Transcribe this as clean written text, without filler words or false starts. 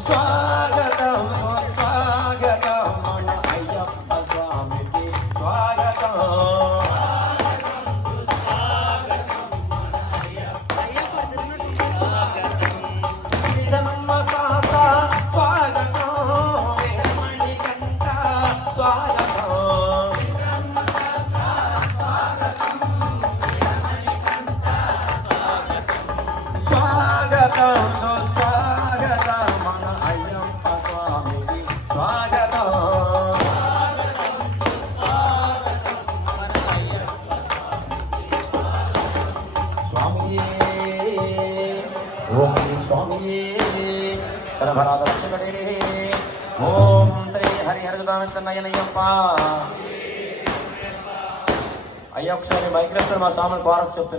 స్వాగతం స్వాగతం మన అయ్యప్ప స్వామికి స్వాగతం స్వాగతం సుస్వాగతం మన అయ్యప్ప స్వామికి స్వాగతం స్వామియే ఓం స్వామియే సర్వనాథ రక్షకడే ఓం శ్రీ హరిహరదానయ్యప్ప అయ్యా ఒకసారి మైక్రోఫోన్ మా సామాన్ కోరచ్చు చెప్తారు.